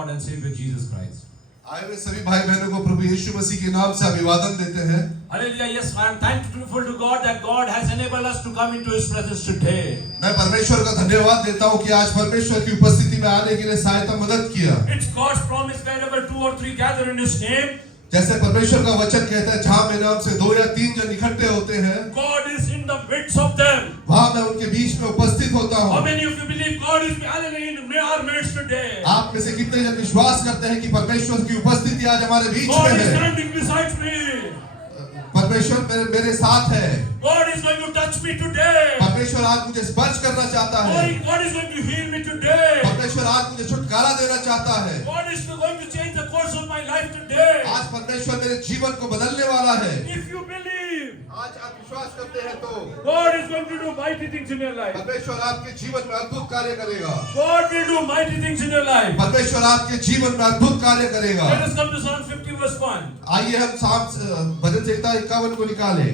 Lord and Savior Jesus Christ. आए हुए सभी भाई बहनों को प्रभु यीशु मसीह के नाम से अभिवादन देते हैं। Hallelujah. Yes, I am thankful to God that God has enabled us to come into His presence today. मैं परमेश्वर का धन्यवाद देता हूँ कि आज परमेश्वर की उपस्थिति में आने के लिए सहायता मदद किया। It's God's promise wherever 2 or 3 gather in His name. जैसे परमेश्वर का वचन कहता है, जहाँ मेरे नाम से 2 या 3 जन इकट्ठे होते हैं, God is in the midst of them. वहाँ मैं उनके बीच में उपस्थित होता हूँ। How many of you believe God is in our midst today? आप में से कितने जन विश्वास करते हैं कि परमेश्वर की उपस्थिति आज हमारे बीच God में is है? standing beside me. परमेश्वर मेरे साथ है। God is going to touch me today. परमेश्वर आज मुझे स्पर्श करना चाहता है। God is going to heal me today. परमेश्वर आज मुझे छुटकारा देना चाहता है। God is going to change the course of my life today. आज परमेश्वर मेरे जीवन को बदलने वाला है। If you believe, आज आप विश्वास करते हैं तो God is going to do mighty things in your life. परमेश्वर आपके जीवन में अद्भुत कार्य करेगा। God will do mighty things in your life. परमेश्वर आपके जीवन में अद्भुत कार्य करेगा। Let us come to Psalm 50 verse 1. आइए हम भजन संहिता 51 को निकालें।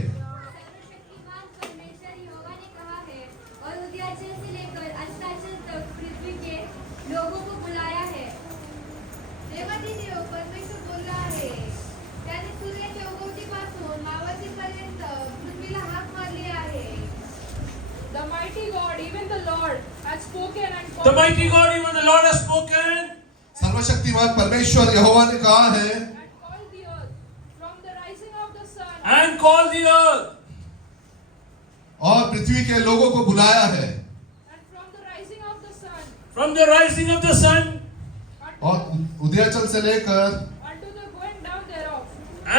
लोगों को बुलाया है। परमेश्वर बोल रहा है, त्याने सूर्याच्या उगवतीपासून मावळतीपर्यंत पृथ्वीला हाक मारली आहे. The mighty God, even the Lord, has spoken and The mighty God, even the Lord has spoken. सर्वशक्तिमान परमेश्वर यहोवा ने कहा है, and called the earth from the rising of the sun And called the earth. और पृथ्वी के लोगों को बुलाया है। and from the rising of the sun From the rising of the sun और उदयाचल से लेकर unto the going down thereof.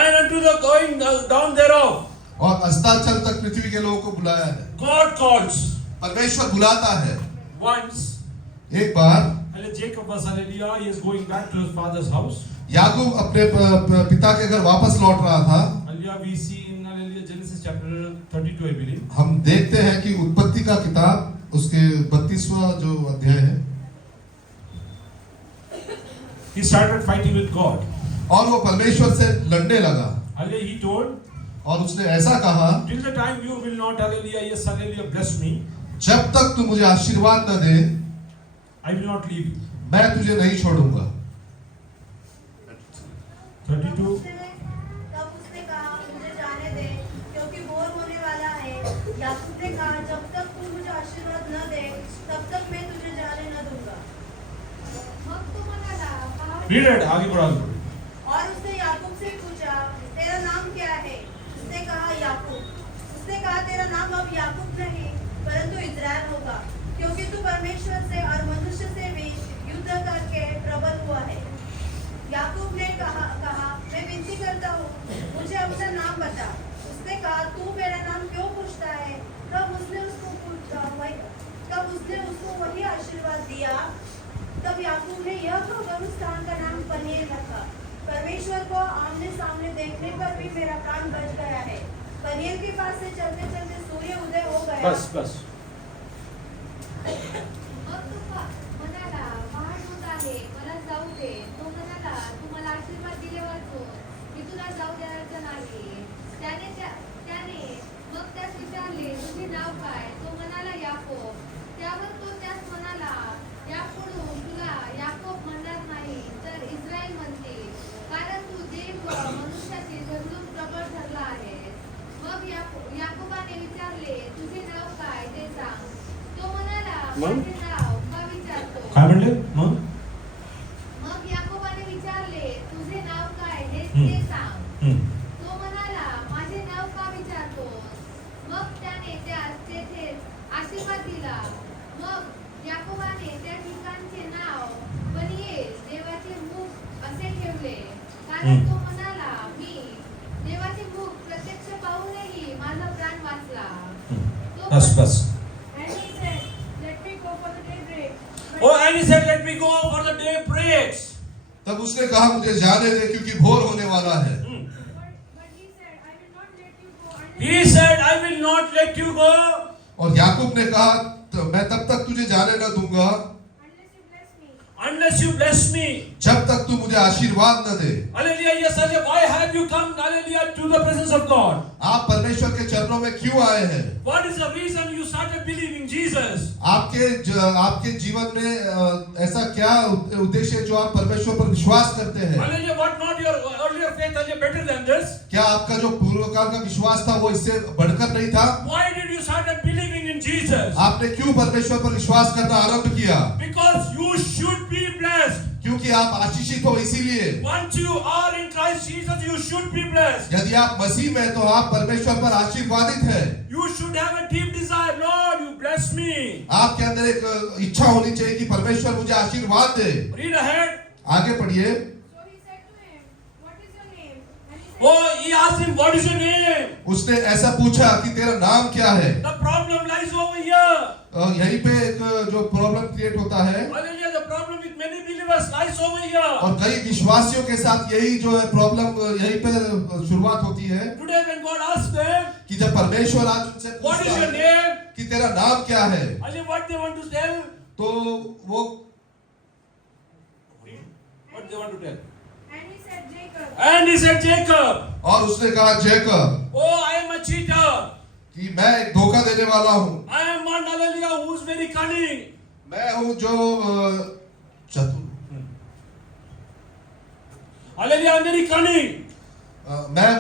and unto the going down thereof. और अस्ताचल तक पृथ्वी के लोगों को बुलाया है। God calls. परमेश्वर बुलाता है। Once, एक बार Jacob was, hallelujah, he is going back to his father's house. याकूब अपने पिता के घर वापस लौट रहा था। Hallelujah, we see in Genesis chapter 32, I believe. हम देखते हैं कि उत्पत्ति का किताब उसके 32वां जो अध्याय है, He started fighting with God. और वो परमेश्वर से लड़ने लगा। Hallelujah, he told, और उसने ऐसा कहा, till the time you will not, hallelujah, yes, hallelujah, bless me, जब तक तू मुझे आशीर्वाद न दे, I will not leave you. मैं तुझे नहीं छोड़ूंगा। 32. तब उसने कहा, मुझे जाने दे, क्योंकि भोर होने वाला है। याकूब ने कहा, जब तक तू मुझे आशीर्वाद न दे, तब तक मैं तुझे जाने न दूंगा। मग तो म्हणाला, Read it, आगे बढ़ा दो। और उसने याकूब से पूछा, तेरा नाम क्या है? उसने कहा, याकूब। उसने कहा, तेरा नाम अब याकूब नहीं, परंतु इज़राइल होगा, क्योंकि तू परमेश्वर से और मनुष्य से भी युद्ध करके प्रबल हुआ है। याकूब ने कहा, मैं विनती करता हूँ, मुझे अपना नाम बता। उसने कहा, तू मेरा नाम क्यों पूछता है? तब उसने उसको वही आशीर्वाद दिया। तब याकूब ने यह कहकर उस स्थान का नाम पनीर रखा। परमेश्वर को आमने सामने देखने पर भी मेरा प्राण बच गया है। पनीर के पास से चलते चलते सूर्य उदय हो गया। बस मग तो म्हणाला, पहाट होत आहे, मला जाऊ दे. तो म्हणाला, तू मला आशीर्वाद दिले वाचून मी तुला जाऊ द्यायचं नाही. त्याने मग त्यास विचारले, तुझे नाव काय? तो म्हणाला, याकोब. त्यावर तो त्यास म्हणाला, यापुढून तुला याकोब म्हणणार नाही, तर इस्रायल म्हणतील, कारण तू देव व मनुष्याची झगडून प्रबळ ठरला आहेस. मग याकोबाने विचारले, तुझे नाव काय ते सांग. तो म्हणाला, माझे नाव का विचारतो? काय म्हणले? मग याकोबाने विचारले, तुझे नाव काय ते सांग. तो म्हणाला, माझे नाव का विचारतोस? मग त्याने त्यास तेथे आशीर्वाद दिला. मग याकोबाने त्या ठिकाणचे नाव पनियेल, देवाचे मुख असे ठेवले, कारण तो म्हणाला, मी देवाचे मुख प्रत्यक्ष पाहूनही माझा प्राण वाचला. बस. Oh, and he said, let me go for the day breaks. तब उसने कहा, मुझे जाने दे, क्योंकि भोर होने वाला है। He said, I will not let you go. और याकूब ने कहा, तो मैं तब तक तुझे जाने न दूंगा unless you bless me. जब तक तू मुझे आशीर्वाद न दे। Hallelujah. Yes, hallelujah. Why have you come, hallelujah, to the presence of God? आप परमेश्वर के चरणों में क्यों आए हैं? What is the reason you started believing Jesus? आपके जीवन में ऐसा क्या उद्देश्य है जो आप परमेश्वर पर विश्वास करते हैं? Hallelujah. What not your earlier faith, hallelujah, better than this? क्या आपका जो पूर्व काल का विश्वास था वो इससे बढ़कर नहीं था? Why did you started believing in Jesus? आपने क्यों परमेश्वर पर विश्वास करना आरंभ किया? Because you should be blessed. क्योंकि आप आशीषित हो, इसीलिए। Once you are in Christ Jesus, you should be blessed. यदि आप मसीह में हैं तो आप परमेश्वर पर आशीर्वादित हैं। You should have a deep desire, Lord, you bless me. आपके अंदर एक इच्छा होनी चाहिए कि परमेश्वर मुझे आशीर्वाद दे। Read ahead. आगे पढ़िए। So he said to him, "What is your name?" And he said, Oh, he asked him, what is your name? उसने ऐसा पूछा कि तेरा नाम क्या है? The problem lies over here. यहीं पे एक जो प्रॉब्लम क्रिएट होता है, Hallelujah, the problem with many believers lies over here. और कई विश्वासियों के साथ यही जो है प्रॉब्लम यहीं पे शुरुआत होती है Today when God asks them, कि जब परमेश्वर आज उनसे what is पूछता your है name? कि तेरा नाम क्या है, Hallelujah, what they want to tell? तो वो What they want to tell? and he said, "Jacob." And he said, Jacob. और उसने कहा Jacob, Oh, I am a cheater. कि मैं एक धोखा देने वाला हूँ, I am one, hallelujah, who is very cunning. मैं हूँ जो चतुर, Hallelujah, I am very cunning.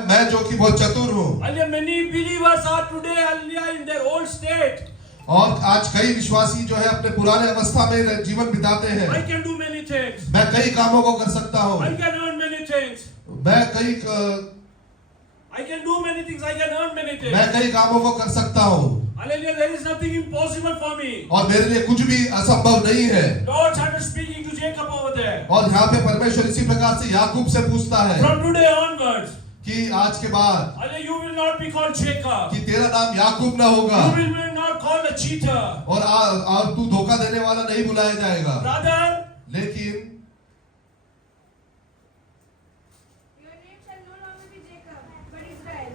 मैं जो कि बहुत चतुर हूँ। Hallelujah, many believers are today, hallelujah, in their old state. और आज कई विश्वासी जो है अपने पुराने अवस्था में जीवन बिताते हैं। I can do many things. मैं कई कामों को कर सकता हूँ, I can earn many things. I can do many things. I can earn many things. मैं कई कामों को कर सकता हूँ, Hallelujah, there is nothing impossible for me. और मेरे लिए कुछ भी असंभव नहीं है। Lord started speaking to Jacob over there. और यहाँ पे परमेश्वर इसी प्रकार से याकूब से पूछता है From today onwards, कि आज के बाद hallelujah, you will not be called Jacob. कि तेरा नाम याकूब ना होगा, You will be not called a cheater. और तू धोखा देने वाला नहीं बुलाया जाएगा, Rather, लेकिन Your name shall no longer be Jacob, but Israel.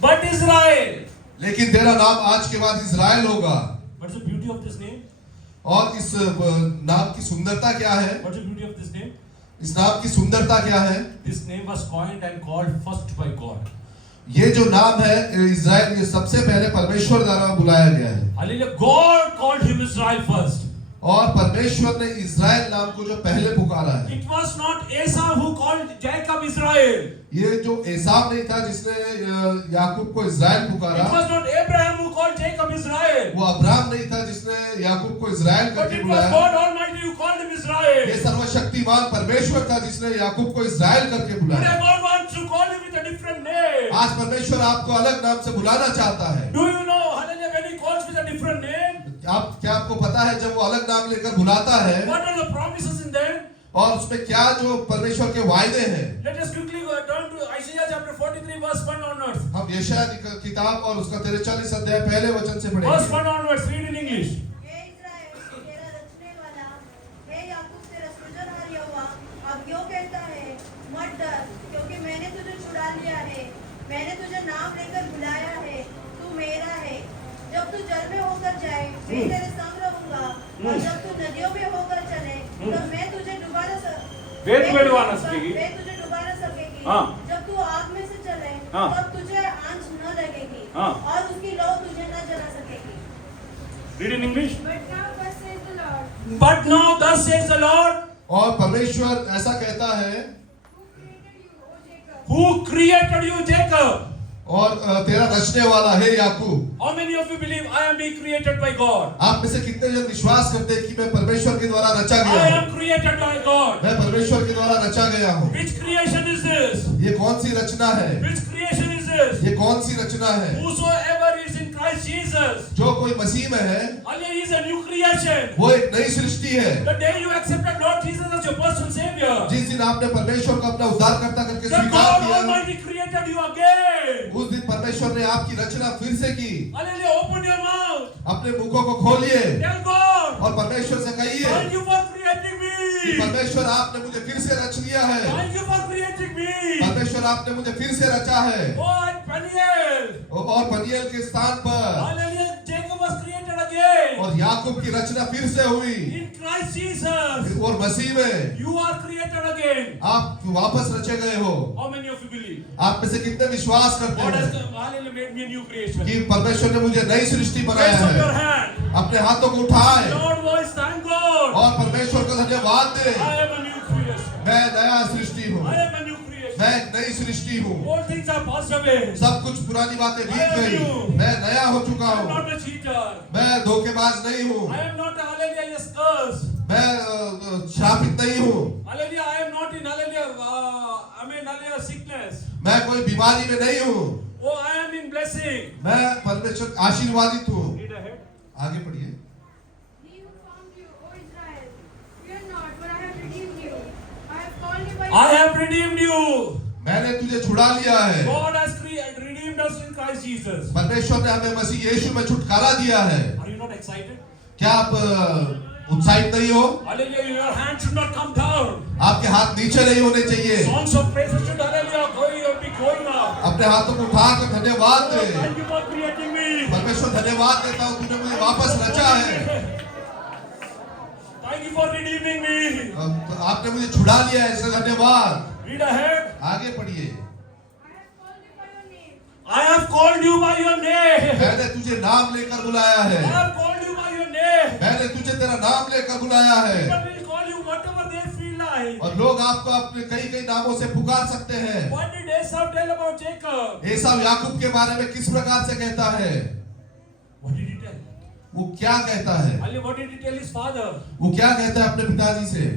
but Israel. लेकिन तेरा नाम आज के बाद इज़राइल होगा। What's the beauty of this name? और इस नाम की सुंदरता क्या है? What's the beauty of this name? इस नाम की सुंदरता क्या है? This name was coined and called first by God. ये जो नाम है इज़राइल, ये सबसे पहले परमेश्वर द्वारा बुलाया गया है। Hallelujah, God called him Israel first. और परमेश्वर ने इज़राइल नाम को जो पहले पुकारा है, It was not Esau who called Jacob Israel. ये जो एसाव नहीं था जिसने याकूब को इज़राइल पुकारा, It was not Abraham who called Jacob Israel. वो अब्राहम नहीं था जिसने याकूब को इज़राइल But करके it was बुलाया। God Almighty who called him Israel. ये सर्वशक्तिमान परमेश्वर था जिसने याकूब को इज़राइल करके Today बुलाया। God wants to call him with a different name. आज परमेश्वर आपको अलग नाम से बुलाना चाहता है। Do you know, hallelujah, when he calls with a different name, क्या आपको पता है जब वो अलग नाम लेकर बुलाता है what are the promises in there? और उसमें क्या जो परमेश्वर के वायदे हैं? Let us quickly go turn to Isaiah chapter 43 verse 1 onwards. हम यशायाह की किताब और उसका 43 अध्याय पहले वचन से Verse पढ़ेंगे। 1 onwards, read in English. हे इस्राएल तेरा रचने वाला, हे याकूब तेरा सृजनहार यहोवा अब यूं कहता है, मत डर, क्योंकि मैंने तुझे छुड़ा लिया है, मैंने तुझे नाम लेकर बुलाया है, तू मेरा है। जब तू जल में होकर जाए मैं तेरे संग रहूंगा, और जब तू नदियों में होकर चले तब मैं तुझे डुबा न सकेगी। मैं तुझे डुबा न सकेगी। हाँ। जब तू आग में से चले हाँ। तब तुझे आंच न लगेगी, हाँ। और उसकी लौ तुझे न जला सकेगी। Read in English. But now thus says the Lord, But now thus says the Lord, और परमेश्वर ऐसा कहता है, who created you, O Jacob? who created you, Jacob? और तेरा रचने वाला है याकूब। How many of you believe I am being created by God? आप में से कितने जन विश्वास करते हैं कि मैं परमेश्वर के द्वारा रचा I गया हूँ? am created by God. मैं परमेश्वर के द्वारा रचा गया हूँ। Which creation is this? ये कौन सी रचना है? Which creation is this? ये कौन सी रचना है? Whosoever is in Christ Jesus, जो कोई मसीह में है hallelujah, he is a new creation. वो एक नई सृष्टि है। The day you accepted Lord Jesus as your personal Savior, जिस दिन आपने परमेश्वर को अपना उद्धारकर्ता करके the स्वीकार God किया, Almighty created you again. उस दिन परमेश्वर ने आपकी रचना फिर से की। Hallelujah, open your mouth. अपने मुखों को खोलिए Tell God, और परमेश्वर से कहिए thank you for creating कि me. परमेश्वर आपने मुझे फिर से रच लिया है। Thank you for creating me. परमेश्वर आपने मुझे फिर से रचा है। Oh, and Peniel. और पनियल के स्थान पर Hallelujah, Jacob was created again. और याकूब की रचना फिर से हुई In Christ Jesus. और मसीह में You are created again. आप वापस रचे गए हो। How many of you believe? आप में से कितने विश्वास करते God has हैं hallelujah, made me a new creation. कि परमेश्वर ने मुझे नई सृष्टि बनाया Raise up your है? hand. अपने हाथों को उठाए Lord voice, thank God. और परमेश्वर को धन्यवाद दे। I am a new creation. मैं नया सृष्टि हूँ, I am a new creation. मैं एक नई सृष्टि हूँ। All things are passed away. सब कुछ पुरानी बातें बीत गई, मैं नया हो चुका I am हूँ। not a cheater. मैं धोखेबाज नहीं हूँ, I am not a hallelujah, yes, curse. मैं श्रापित नहीं हूँ, Hallelujah, I am not in hallelujah, I mean hallelujah sickness. मैं कोई बीमारी में नहीं हूँ, Oh, I am in blessing. मैं परमेश्वर आशीर्वादित हूँ। Read ahead. आगे पढ़िए। He who formed you, O Israel, fear not, for I have redeemed you. I have called you by I have redeemed you. मैंने तुझे छुड़ा लिया है। God has redeemed us in Christ Jesus. परमेश्वर ने हमें मसीह यीशु में छुटकारा दिया है। Are you not excited? क्या आप उत्साहित नहीं हो? Hallelujah, your hand should not come down. आपके हाथ नीचे नहीं होने चाहिए। Songs of praise should hallelujah be going up. अपने हाथों को उठाकर धन्यवाद दे। Thank you for creating me. परमेश्वर धन्यवाद देता हूँ, तूने मुझे वापस रचा है। Thank you for redeeming me. आपने मुझे छुड़ा लिया है, इसका धन्यवाद। Read ahead. आगे पढ़िए। I have called you by your name. I have called you by your name. मैंने तुझे नाम लेकर बुलाया I है। have called you by your name. मैंने तुझे तेरा नाम लेकर बुलाया है। People will call you whatever they feel like. और लोग आपको अपने कई कई नामों से पुकार सकते हैं। What did Esau tell about Jacob? एसाव याकूब के बारे में किस प्रकार से कहता है? What did he tell? वो क्या कहता है? Ali, what did he tell his father? वो क्या कहता है अपने पिताजी से?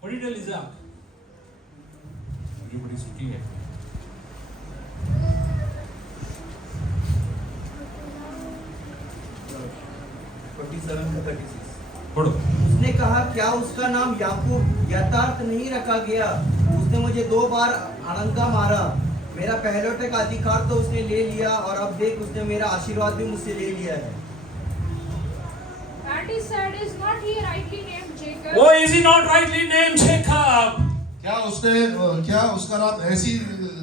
What did he tell Isaac? Everybody's looking at me. पढ़ो। उसने कहा, क्या उसका नाम याकूब यथार्थ नहीं रखा गया? उसने मुझे 2 बार अड़ंगा मारा। मेरा पहलौठे का अधिकार तो उसने ले लिया, और अब देख उसने मेरा आशीर्वाद भी मुझसे ले लिया है। And he said, is not he rightly named Jacob? Oh, is he not rightly named Jacob? क्या उसका नाम ऐसी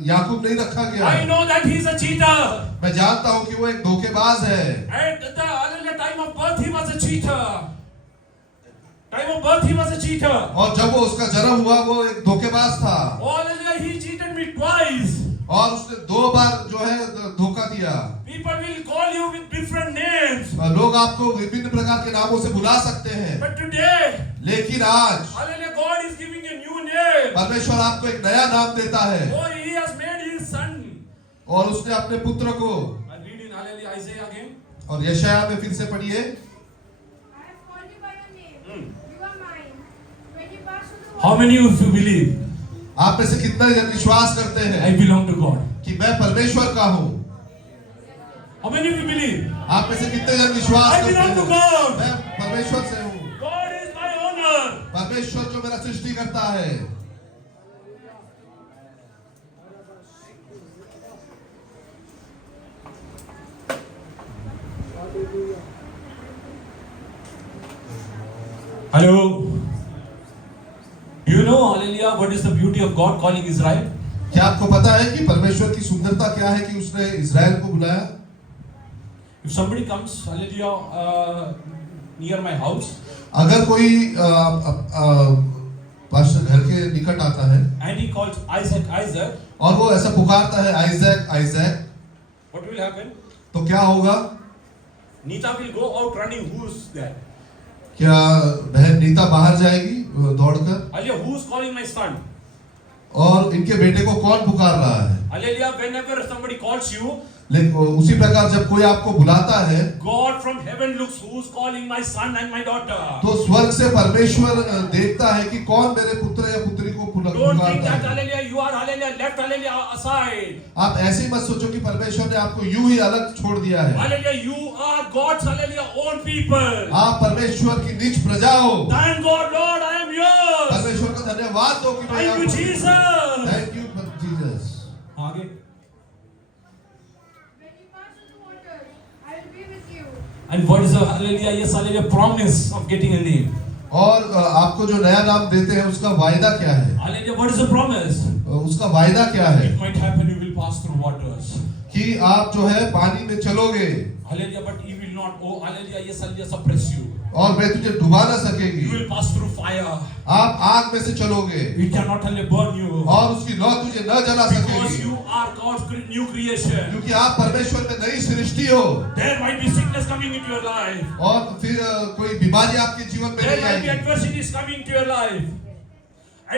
याकूब नहीं रखा गया? I know that he is a cheater. मैं जानता हूँ कि वो एक धोखेबाज है। At the hallelujah time of birth, he was a cheater. Time of birth, he was a cheater. और जब वो उसका जन्म हुआ वो एक धोखेबाज था। Oh, hallelujah, he cheated me twice. और उसने 2 बार जो है धोखा दिया। People will call you with different names. लोग आपको विभिन्न प्रकार के नामों से बुला सकते हैं, But today, लेकिन आज hallelujah, God is giving a new name. परमेश्वर आपको एक नया नाम देता है। Oh, he has made his son. और उसने अपने पुत्र को, I read in hallelujah Isaiah again. और यशाया में फिर से पढ़िए। I have called you by your name. You are mine. When you pass through the How many of you believe? आप में से कितने जन विश्वास करते I हैं belong to God. कि मैं परमेश्वर का हूँ? How many of you believe? आप में से कितने जन विश्वास I करते belong to हैं God. मैं परमेश्वर से हूँ? God is my owner. परमेश्वर जो मेरा सृष्टि करता है। Hello. You know, hallelujah, what is the beauty of God calling Israel? क्या आपको पता है कि परमेश्वर की सुंदरता क्या है कि उसने इज़राइल को बुलाया? If somebody comes, hallelujah, near my house, अगर कोई पास्टर घर के निकट आता है and he calls Isaac, Isaac, और वो ऐसा पुकारता है Isaac Isaac, what will happen? तो क्या होगा? Nita will go out running. Who's that? क्या बहन नीता बाहर जाएगी दौड़कर? Hallelujah, who's calling my son? और इनके बेटे को कौन पुकार रहा है? Hallelujah, whenever somebody calls you, लेकिन उसी प्रकार जब कोई आपको बुलाता है God from heaven looks who's calling my son and my daughter. तो स्वर्ग से परमेश्वर देखता है कि कौन मेरे पुत्र या पुत्री को Don't think पुकारता that, है। hallelujah, you are, hallelujah, left, hallelujah, aside. आप ऐसे ही मत सोचो कि परमेश्वर ने आपको यूं ही अलग छोड़ दिया है। Hallelujah, you are God's, hallelujah, own people. आप परमेश्वर की निज प्रजा हो। Thank God, Lord, I am yours. परमेश्वर को धन्यवाद दो कि मैं Thank you, Jesus. Thank you Jesus. आगे when you pass through the waters, I will be with you. and what is the hallelujah, yes, hallelujah, promise of getting a name? और आपको जो नया नाम देते हैं उसका वायदा क्या है? Hallelujah, what is the promise? उसका वायदा क्या है? It might happen you will pass through waters. कि आप जो है पानी में चलोगे, Hallelujah, but you will not, oh hallelujah, yes, hallelujah, suppress you. और वे तुझे डुबा न सकेगी। You will pass through fire. आप आग में से चलोगे It cannot only burn you. और उसकी लौ तुझे न जला Because सकेगी, you are God's new creation. क्योंकि आप परमेश्वर में नई सृष्टि हो। There might be sickness coming into your life. और फिर कोई बीमारी आपके जीवन में There नहीं might be आएगी, adversities coming to your life.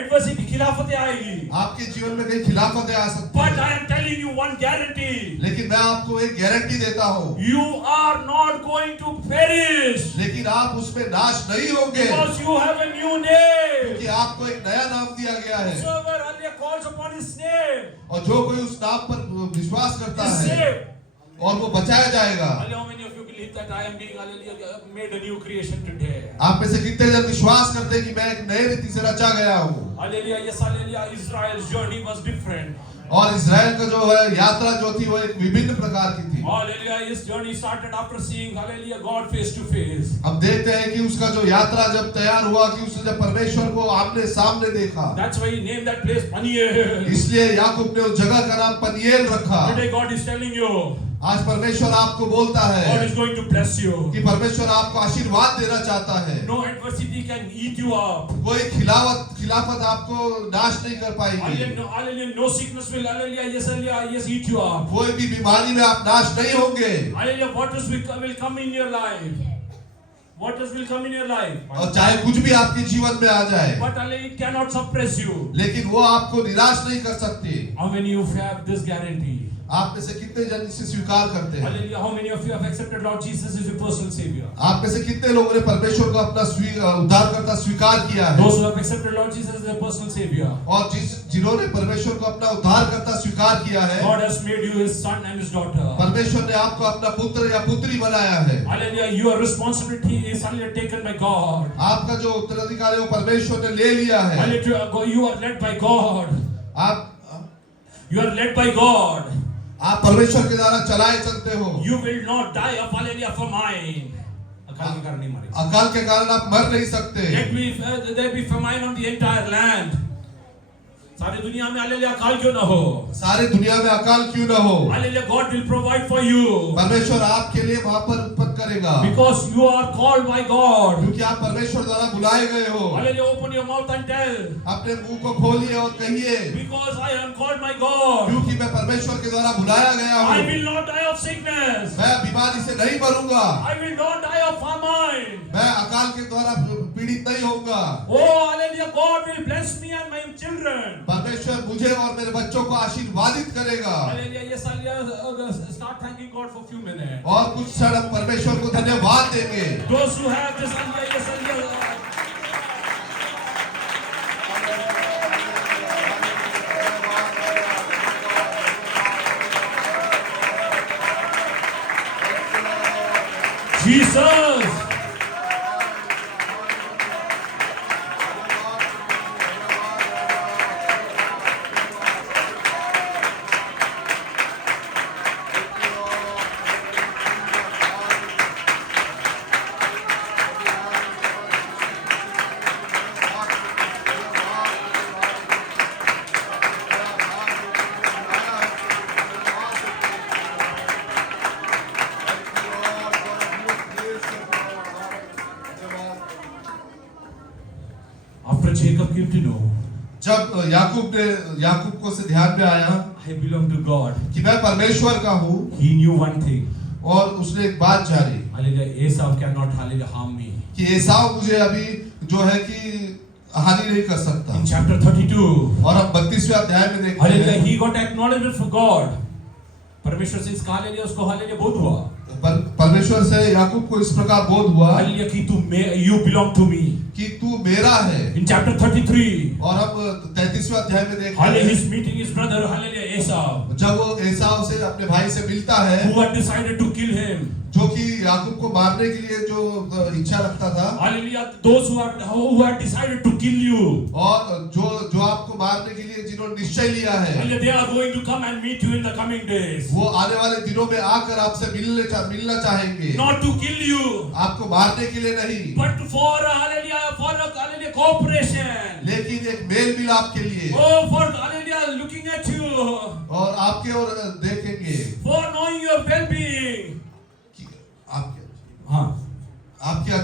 Adversity खिलाफतें आएगी. आपके जीवन में कई खिलाफतें आ सकती But हैं, I am telling you one guarantee. लेकिन मैं आपको एक गारंटी देता हूँ, You are not going to perish. लेकिन आप उसमें नाश नहीं होंगे, Because you have a new name. क्योंकि आपको एक नया नाम दिया गया है। Whosoever hallelujah calls upon his name और जो कोई उस नाम पर विश्वास करता is है saved. और वो बचाया जाएगा। Hallelujah, how many of you believe that I am being hallelujah made a new creation today? आप में से कितने जन विश्वास करते हैं कि मैं एक नए रीति से रचा गया हूँ? Hallelujah, yes, hallelujah. Israel's journey was different. और इज़राइल का जो है यात्रा जो थी वो एक विभिन्न प्रकार की थी। Hallelujah, his journey started after seeing hallelujah God face to face. अब देखते हैं कि उसका जो यात्रा जब तैयार हुआ कि उसने जब परमेश्वर को आमने सामने देखा, That's why he named that place Paniel. इसलिए याकूब ने उस जगह का नाम पनिएल रखा। Today God is telling you, आज परमेश्वर आपको बोलता God है is going to bless you. कि परमेश्वर आपको आशीर्वाद देना चाहता है। No adversity can eat you up. कोई खिलाफत आपको नाश नहीं कर पाएगी, Hallelujah, no sickness will hallelujah, yes, eat you up. कोई भी बीमारी में आप नाश नहीं होंगे। Hallelujah, what will come in your life? What will come in your life? और चाहे कुछ भी आपके जीवन में आ जाए, But hallelujah, it cannot suppress you. लेकिन वो आपको निराश नहीं कर सकती। How many of you have this guarantee? आप में से कितने जन इसे स्वीकार करते हैं? Hallelujah, how many of you have accepted Lord Jesus as your personal savior? आप में से कितने लोगों ने परमेश्वर को अपना उद्धारकर्ता स्वीकार किया है? Those who have accepted Lord Jesus as their personal savior. और जिन्होंने परमेश्वर को अपना उद्धारकर्ता स्वीकार किया है, God has made you his son and his daughter. परमेश्वर ने आपको अपना पुत्र या पुत्री बनाया है। Hallelujah, your responsibility is hallelujah taken by God. आपका जो उत्तराधिकारी है वो परमेश्वर ने ले लिया है। Hallelujah, you are led by God. आप You are led by God. आप परमेश्वर के द्वारा चलाए चलते हो। You will not die of hallelujah for mine. अकाल के कारण नहीं मरे. अकाल के कारण आप मर नहीं सकते। There be famine on the entire land. सारी दुनिया में हालेलुया अकाल क्यों ना हो? सारी दुनिया में अकाल क्यों ना हो? Hallelujah, God will provide for you. परमेश्वर आपके लिए वहां पर उत्पन्न करेगा, Because you are called by God. क्योंकि आप परमेश्वर द्वारा बुलाए गए हो। Hallelujah, open your mouth and tell. अपने मुंह को खोलिए और कहिए, Because I am called by God. क्योंकि मैं परमेश्वर के द्वारा बुलाया गया I हूँ। will not die of sickness. मैं बीमारी से नहीं मरूंगा, I will not die of famine. मैं अकाल के द्वारा पीड़ित नहीं होऊंगा। Oh, hallelujah, God will bless me and my children. परमेश्वर मुझे और मेरे बच्चों को आशीर्वादित करेगा। Hallelujah, yes, hallelujah. Start thanking God for a few minutes. और कुछ क्षण हम परमेश्वर को धन्यवाद देंगे। Those who have this, hallelujah, yes, hallelujah. Jesus. After Jacob came to know, जब याकूब को से ध्यान में आया I belong to God. कि मैं परमेश्वर का हूँ, He knew one thing. और उसने एक बात जानी Hallelujah, Esau cannot hallelujah harm me. कि एसाव मुझे अभी जो है कि हानि नहीं कर सकता। In chapter 32, और अब 32वें अध्याय में देखते hallelujah, हैं he got acknowledgement from God. परमेश्वर से इसका हालेलुया उसको हालेलुया बोध हुआ। परमेश्वर से याकूब को इस प्रकार बोध हुआ हालेलुया कि you belong to me. कि तू मेरा है। In chapter 33, और अब 33वें अध्याय में देखते hallelujah, हैं he's meeting his brother hallelujah Esau, जब वो एसाव से अपने भाई से मिलता है, who had decided to kill him. जो कि याकूब को मारने के लिए जो इच्छा रखता था, Hallelujah, those who had decided to kiल you. और जो आपको मारने के लिए जिन्होंने निश्चय लिया है, Hallelujah, they are going to come and meet you in the coming days. वो आने वाले दिनों में आकर आपसे मिलना चाहेंगे। Not to kill you, आपको मारने के लिए नहीं, but for hallelujah cooperation. लेकिन एक मेल मिल आपके लिए, Oh, for hallelujah looking at you, और आपके और देखेंगे for knowing your well-being. आपके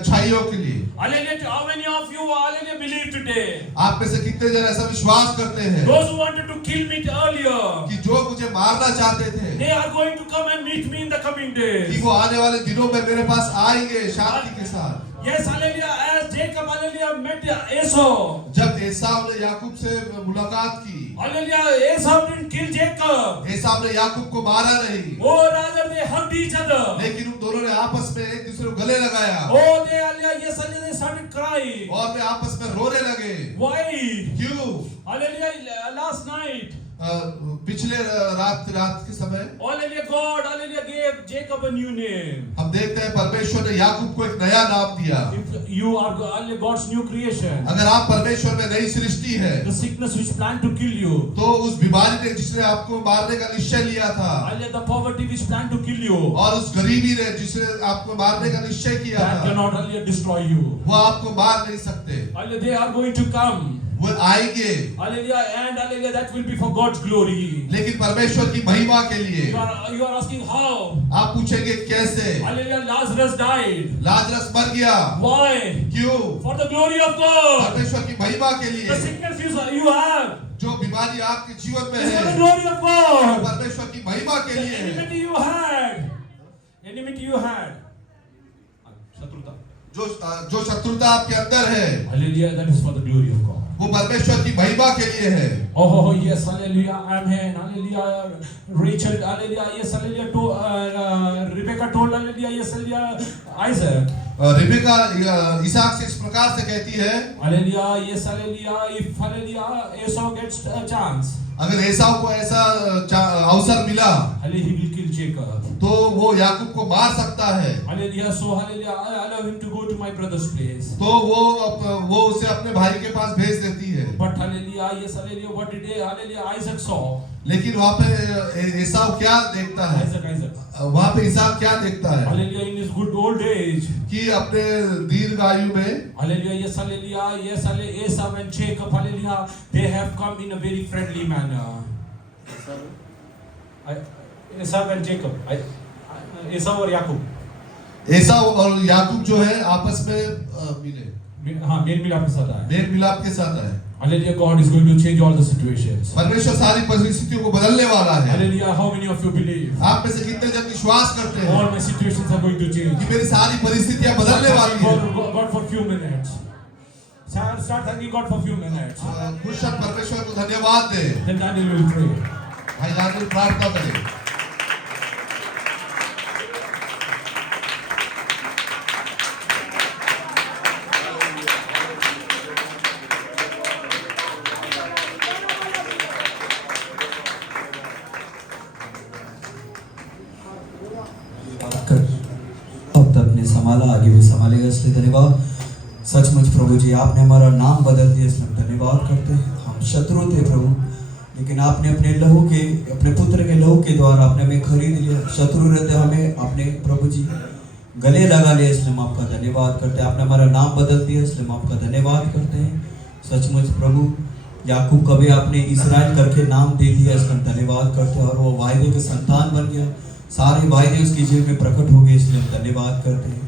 अच्छाइयों के लिए। Hallelujah. How many of you, hallelujah, believe today? आप में से कितने जन ऐसा विश्वास करते हैं Those who wanted to kill me earlier, कि जो मुझे मारना चाहते थे they are going to come and meet me in the coming कि days. वो आने वाले दिनों में मेरे पास आएंगे शांति के साथ। Yes, hallelujah. As Jacob, hallelujah, met Esau. जब एसाव ने याकूब से मुलाकात की, Hallelujah. Esau didn't kill Jacob. एसाव ने याकूब को मारा नहीं, Oh, rather they hugged each other. लेकिन उन दोनों ने आपस में एक दूसरे को गले लगाया Oh, they, hallelujah, yes, hallelujah, they started crying. और वे आपस में रोने लगे। Why? क्यों? Hallelujah. Last night, पिछले रात के समय hallelujah, God, hallelujah, gave Jacob a new name. हम देखते हैं परमेश्वर ने याकूब को एक नया नाम दिया। If you are hallelujah, God's new creation, अगर आप परमेश्वर में नई सृष्टि है, the sickness which planned to kill you, तो उस बीमारी ने जिसने आपको मारने का निश्चय लिया था, hallelujah, the poverty which planned to kill you, और उस गरीबी ने जिसने आपको मारने का निश्चय किया that था, cannot hallelujah destroy you. वो आपको मार नहीं सकते। Hallelujah, they are going to come. वो आएंगे, Hallelujah, and hallelujah, that will be for God's glory. लेकिन परमेश्वर की महिमा के लिए। You are asking how? आप पूछेंगे कैसे? Hallelujah, Lazarus died. लाजरस मर गया। Why? क्यों? For the glory of God. परमेश्वर की महिमा के The लिए। sickness you have जो बीमारी आपके जीवन में is for the है, glory of God. परमेश्वर की महिमा के The लिए है। enmity you had. Enmity you had. शत्रुता. जो शत्रुता आपके अंदर है, Hallelujah, that is for the glory of God. वो परमेश्वर की महिमा के लिए है। Oh, yes, hallelujah, amen, hallelujah, Rachel, hallelujah, yes, hallelujah, Rebecca told, hallelujah, yes, hallelujah, Isaac. Rebecca इसहाक से इस प्रकार से कहती है, Hallelujah, yes, hallelujah, if hallelujah, Esau gets a chance, अगर एसाव को ऐसा अवसर मिला, hallelujah, he will kill Jacob. तो वो याकूब को मार सकता है। Hallelujah, so hallelujah, I allow him to go to my brother's place. तो वो उसे अपने भाई के पास भेज देती है। But hallelujah, yes, hallelujah, what did hallelujah, Isaac saw? लेकिन वहाँ पे एसाव क्या देखता है? Isaac. वहाँ पे इसहाक क्या देखता है? Hallelujah, in his good old age. कि अपने दीर्घ आयु में, Hallelujah, yes, hallelujah, Esau and Jacob, hallelujah, they have come in a very friendly manner. Esau and Jacob, Esau और याकूब. एसाव और याकूब जो है आपस में मिले, हाँ, मेल मिलाप के साथ आए. मेल मिलाप के साथ है। Hallelujah, God is going to change all the situations. परमेश्वर सारी परिस्थितियों को बदलने वाला है। Hallelujah, how many of you believe? आप में से कितने जन विश्वास करते हैं All my situations are going to change. कि मेरी सारी परिस्थितियां बदलने वाली हैं? God for few minutes. Start thanking God for few minutes. कुछ क्षण परमेश्वर को धन्यवाद दे। Then Daniel will pray. भाई दानियल प्रार्थना करें। अब तक ने संभाला, आगे भी संभालेगा, इसलिए धन्यवाद। सचमुच प्रभु जी, आपने हमारा नाम बदल दिया, इसलिए धन्यवाद करते हैं। हम शत्रु थे प्रभु, लेकिन आपने अपने लहू के, अपने पुत्र के लहू के द्वारा आपने हमें खरीद लिया। शत्रु रहते हमें आपने प्रभु जी गले लगा लिया, इसलिए हम आपका धन्यवाद करते हैं। आपने हमारा नाम बदल दिया, इसलिए हम आपका धन्यवाद करते हैं। सचमुच प्रभु, याकूब को भी आपने इस्राएल करके नाम दे दिया, इसका धन्यवाद करते हैं। और वो वायदे के संतान बन गया, सारे वायदे उसके जीवन में प्रकट हो गए, इसलिए हम धन्यवाद करते हैं।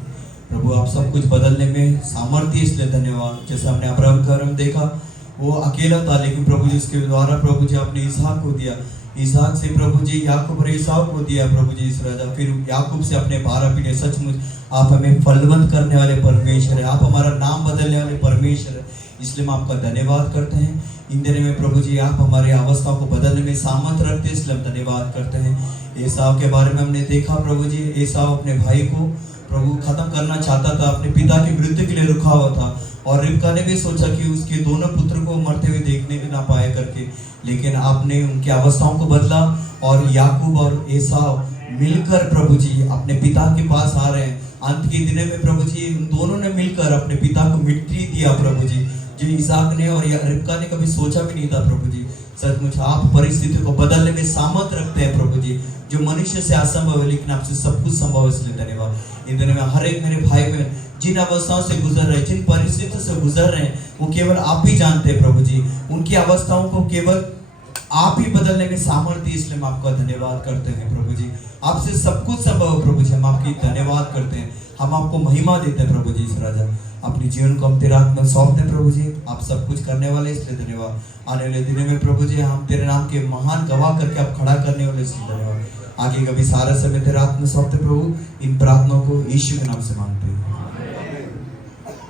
प्रभु, आप सब कुछ बदलने में सामर्थ्य, इसलिए धन्यवाद। जैसे हमने अब्राहम का हम देखा, वो अकेला था, लेकिन प्रभु जी उसके द्वारा प्रभु जी आपने इसहाक को दिया, इसहाक से प्रभु जी याकूब और एसाव को दिया प्रभु जी इस राजा, फिर याकूब से अपने 12 पीढ़ी। सचमुच आप हमें फलवंत करने वाले परमेश्वर है, आप हमारा नाम बदलने वाले परमेश्वर है, इसलिए हम आपका धन्यवाद करते हैं। इन दिनों में प्रभु जी आप हमारे अवस्था को बदलने में सामर्थ रखते हैं, इसलिए हम धन्यवाद करते हैं। एसाव के बारे में हमने देखा प्रभु जी, एसाव अपने भाई को प्रभु खत्म करना चाहता था, अपने पिता की मृत्यु के लिए रुका हुआ था, और रिबका ने भी सोचा कि उसके दोनों पुत्र को मरते हुए देखने भी ना पाए करके, लेकिन आपने उनकी अवस्थाओं को बदला और याकूब और एसाव मिलकर प्रभु जी अपने पिता के पास आ रहे हैं। अंत के दिनों में प्रभु जी उन दोनों ने मिलकर अपने पिता को मिट्टी दिया प्रभु जी, जो इसहाक ने और रिबका ने कभी सोचा भी नहीं था प्रभु जी। सचमुच आप परिस्थितियों को बदलने में सामर्थ रखते हैं प्रभु जी, जो मनुष्य से असंभव है लेकिन आपसे सब कुछ संभव है, इसलिए धन्यवाद। इन दिनों में हर एक मेरे भाई बहन जिन अवस्थाओं से गुजर रहे, जिन परिस्थितियों से गुजर रहे हैं, वो केवल आप ही जानते हैं प्रभु जी। उनकी अवस्थाओं को केवल आप ही बदलने में सामर्थ्य, इसलिए हम आपका धन्यवाद करते हैं प्रभु जी। आपसे सब कुछ संभव है प्रभु जी, हम आपकी धन्यवाद करते हैं, हम आपको महिमा देते हैं प्रभु जी। इस राजा अपने जीवन को हम तेरे हाथ में सौंपते हैं प्रभु जी, आप सब कुछ करने वाले इसलिए धन्यवाद। आने वाले दिनों में प्रभु जी हम तेरे नाम के महान गवाह करके आप खड़ा करने वाले इसलिए धन्यवाद। आगे कभी सारा समय तेरे हाथ में सौंपते प्रभु, इन प्रार्थनाओं को यीशु के नाम से मांगते हैं।